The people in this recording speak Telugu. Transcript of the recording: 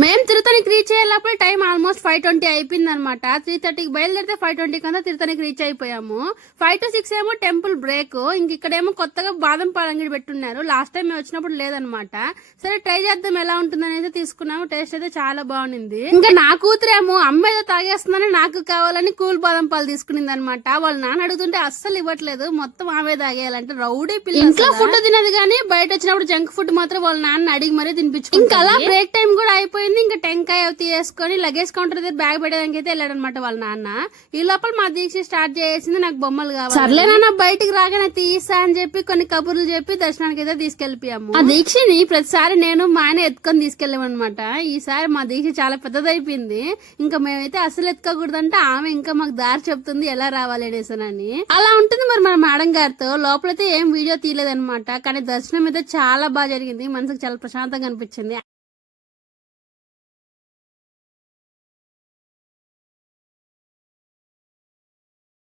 మేము తిరుతనికి రీచ్ అయ్యే లోపల టైం ఆల్మోస్ట్ 5:20 అయిపోయింది అనమాట. 3:30కి బయలుదేరితే 5:20 కంతా తిరుతనికి రీచ్ అయిపోయాము. 5 to 6 ఏమో టెంపుల్ బ్రేక్. ఇక్కడేమో కొత్తగా బాదం పాలు అంగడి పెట్టున్నారు. లాస్ట్ టైం మేము వచ్చినప్పుడు లేదనమాట. సరే ట్రై చేద్దాం ఎలా ఉంటుందని అయితే తీసుకున్నాము. టేస్ట్ అయితే చాలా బాగుంది. ఇంకా నా కూతురేమో అమ్మ ఏదో తాగేస్తుందని నాకు కావాలని కూల్ బాదం పాలు తీసుకునింది అనమాట. వాళ్ళ నాన్న అడుగుతుంటే అస్సలు ఇవ్వట్లేదు, మొత్తం ఆమె తాగేయాలంటే రౌడీ పిల్ల. ఇంట్లో ఫుడ్ తినదు కానీ బయట వచ్చినప్పుడు జంక్ ఫుడ్ మాత్రం వాళ్ళ నాన్న అడిగి మరీ తినిపించు. ఇంకా అలా బ్రేక్ టైం కూడా అయిపోయింది. ఇంకా టెంకాయ తీసుకొని లగేజ్ కౌంటర్ దగ్గర బ్యాగ్ పెట్టడానికి అయితే వెళ్ళాడనమాట వాళ్ళ నాన్న. ఈ లోపల మా దీక్ష స్టార్ట్ చేసింది, నాకు బొమ్మలు కావాలి. సర్లే నాన్న బయటికి రాగానే తీసా అని చెప్పి కొన్ని కబుర్లు చెప్పి దర్శనానికి అయితే తీసుకెళ్లిపోయాము. ఆ దీక్షని ప్రతిసారి నేను మా ఆయన ఎత్తుకొని తీసుకెళ్ళామన్నమాట. ఈసారి మా దీక్ష చాలా పెద్దదైపోయింది. ఇంకా మేమైతే అసలు ఎత్తుకోకూడదంటే ఆమె ఇంకా మాకు దారి చెప్తుంది ఎలా రావాలి అనేసనని. అలా ఉంటుంది మరి మన మేడం గారితో. లోపలైతే ఏం వీడియో తీయలేదన్నమాట, కానీ దర్శనం అయితే చాలా బాగా జరిగింది. మనసుకు చాలా ప్రశాంతంగా అనిపించింది.